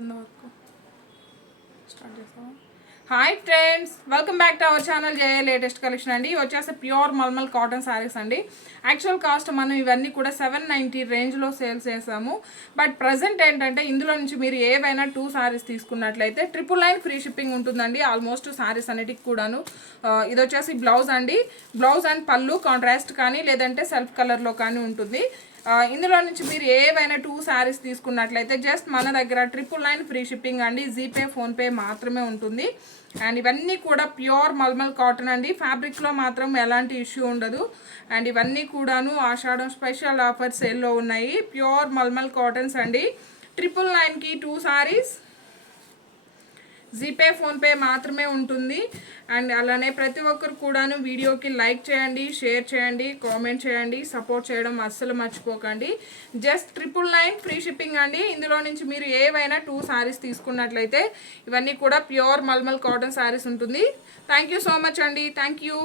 కింద వరకు స్టార్ట్ చేస్తావా? Hi friends, welcome back to our channel J latest collection అండి. వచ్చేసి ప్యూర్ మల్మల్ కాటన్ శారీస్ అండి. యాక్చువల్ కాస్ట్ మనం ఇవన్నీ కూడా 790 రేంజ్లో సేల్స్ చేసాము. బట్ ప్రజెంట్ ఏంటంటే ఇందులో నుంచి మీరు ఏవైనా 2 శారీస్ తీసుకున్నట్లయితే 999 ఫ్రీ షిప్పింగ్ ఉంటుందండి. ఆల్మోస్ట్ శారీస్ అన్నిటికి కూడాను. ఇది వచ్చేసి బ్లౌజ్ అండి. బ్లౌజ్ అండ్ పళ్ళు కాంట్రాస్ట్ కానీ లేదంటే సెల్ఫ్ కలర్లో కానీ ఉంటుంది. ఇందులో నుంచి మీరు ఏవైనా 2 శారీస్ తీసుకున్నట్లయితే జస్ట్ మన దగ్గర 999 ఫ్రీ షిప్పింగ్ అండి. జీపే ఫోన్పే మాత్రమే ఉంటుంది. అండ్ ఇవన్నీ కూడా ప్యూర్ మల్మల్ కాటన్ అండి. ఫ్యాబ్రిక్లో మాత్రం ఎలాంటి ఇష్యూ ఉండదు. అండ్ ఇవన్నీ కూడాను ఆషాఢం స్పెషల్ ఆఫర్ సేల్లో ఉన్నాయి. ప్యూర్ మల్మల్ కాటన్స్ అండి. 999కి 2 శారీస్, జీపే ఫోన్పే మాత్రమే ఉంటుంది. అండ్ అలానే ప్రతి ఒక్కరు కూడాను వీడియోకి లైక్ చేయండి, షేర్ చేయండి, కామెంట్ చేయండి, సపోర్ట్ చేయడం అస్సలు మర్చిపోకండి. జస్ట్ 999 ఫ్రీ షిప్పింగ్ అండి. ఇందులో నుంచి మీరు ఏవైనా 2 శారీస్ తీసుకున్నట్లయితే ఇవన్నీ కూడా ప్యూర్ మల్మల్ కాటన్ శారీస్ ఉంటుంది. థ్యాంక్ యూ సో మచ్ అండి. Thank you.